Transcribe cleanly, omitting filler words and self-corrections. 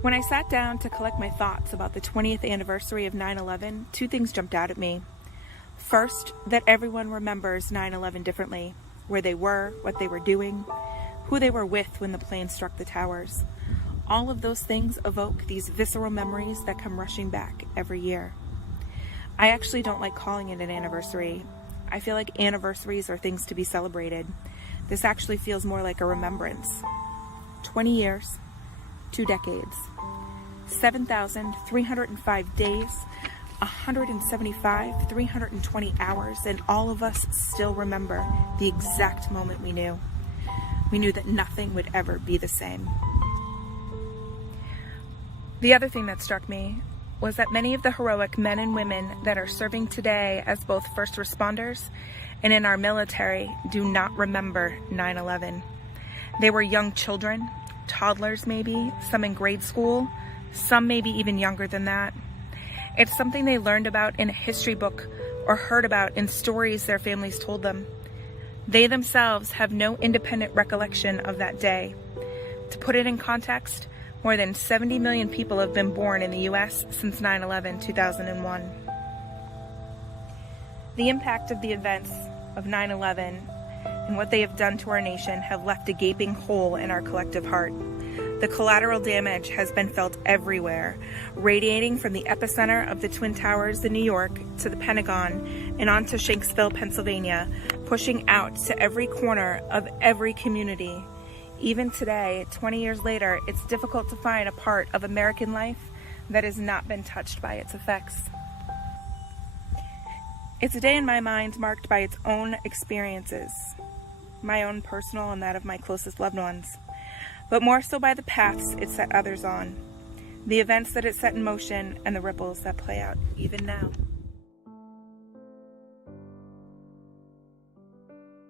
When I sat down to collect my thoughts about the 20th anniversary of 9/11, two things jumped out at me. First, that everyone remembers 9/11 differently, where they were, what they were doing, who they were with when the plane struck the towers. All of those things evoke these visceral memories that come rushing back every year. I actually don't like calling it an anniversary. I feel like anniversaries are things to be celebrated. This actually feels more like a remembrance. 20 years, 2 decades, 7,305 days, 320 hours, and all of us still remember the exact moment we knew. We knew that nothing would ever be the same. The other thing that struck me was that many of the heroic men and women that are serving today as both first responders and in our military do not remember 9/11. They were young children, toddlers maybe, some in grade school, some maybe even younger than that. It's something they learned about in a history book or heard about in stories their families told them. They themselves have no independent recollection of that day. To put it in context, more than 70 million people have been born in the U.S. since 9/11, 2001. The impact of the events of 9/11 and what they have done to our nation have left a gaping hole in our collective heart. The collateral damage has been felt everywhere, radiating from the epicenter of the Twin Towers in New York to the Pentagon and on to Shanksville, Pennsylvania, pushing out to every corner of every community. Even today, 20 years later, it's difficult to find a part of American life that has not been touched by its effects. It's a day in my mind marked by its own experiences, my own personal and that of my closest loved ones, but more so by the paths it set others on, the events that it set in motion, and the ripples that play out even now.